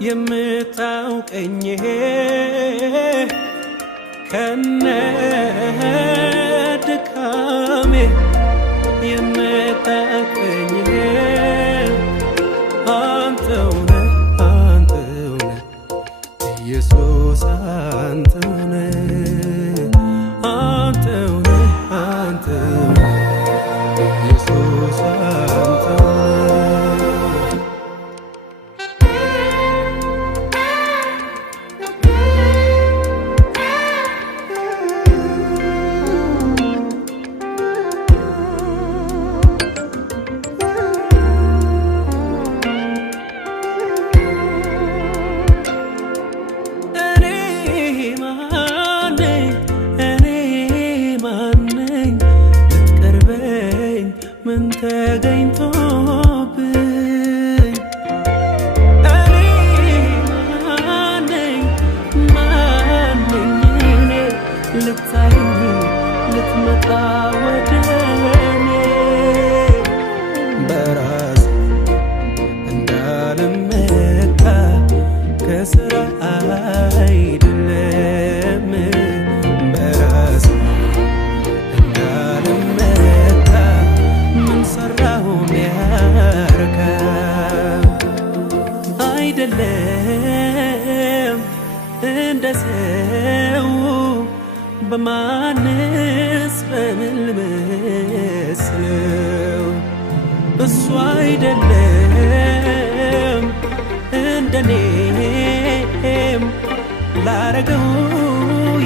የምታውቀኝ ከነ ድካሜ የምታውቀኝ አንተው ነህ ኢየሱስ አንተው ነህ አንተው ነህ ኢየሱስ አንተው ምን ተገኝቶብኝ እኔ ማነኝ እኔ ልታየኝ ልትመጣ ወደ እኔ በራስ እንዳልመካ ከስራ አይደለም በራስ አይደለም እንደ ሰው በማንስ በምን ልመስለው እሱ አይደለም እንደኔም ላረገው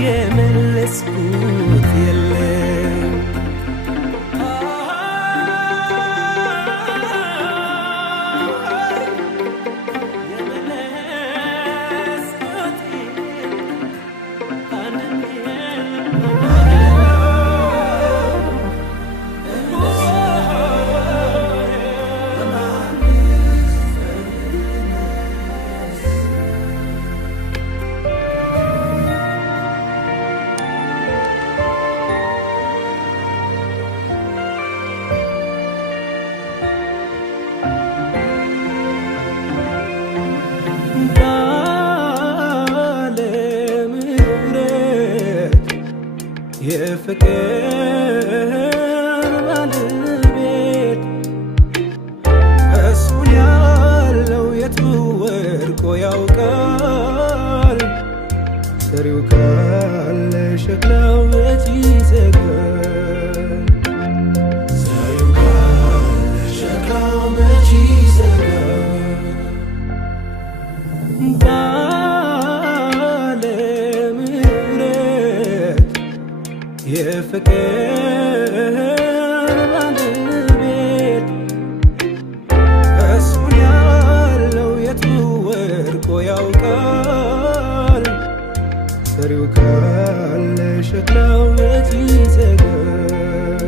የመለስኩት የለም የፍቅር ባለቤት እሱን ያለው የቱ ወድቆ ያውቃል ሰሪው ካለ ሸክላው መች ይዘጋል ሰሪው ካለ ሸክላው መች ይዘጋል የፍቅር ባለቤት እሱን ያለው የቱ ወድቆ ያውቃል ሰሪው ካለ ሸክላው መች ይዘጋል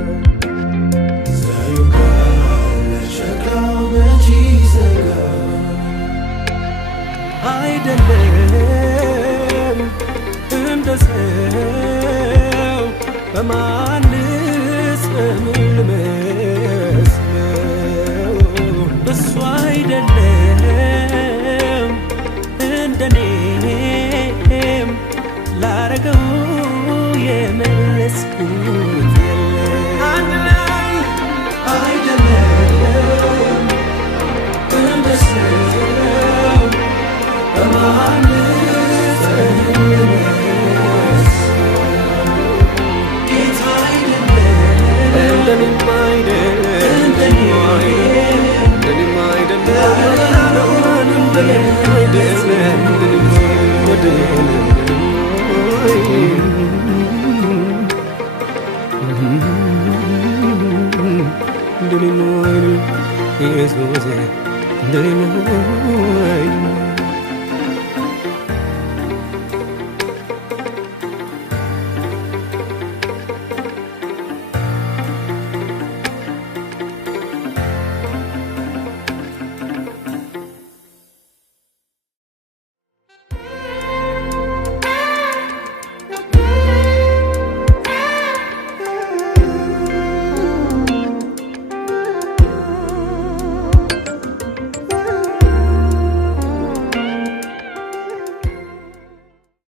ሰሪው ካለ ሸክላው መች ይዘጋል አይደለም እንደ ሰው በማንስ በምን ልመስለው እሱ አይደለም እንደኔም ላረገው የመለስኩት የለም አይደለም እንደ ሰው በማንስ በምን I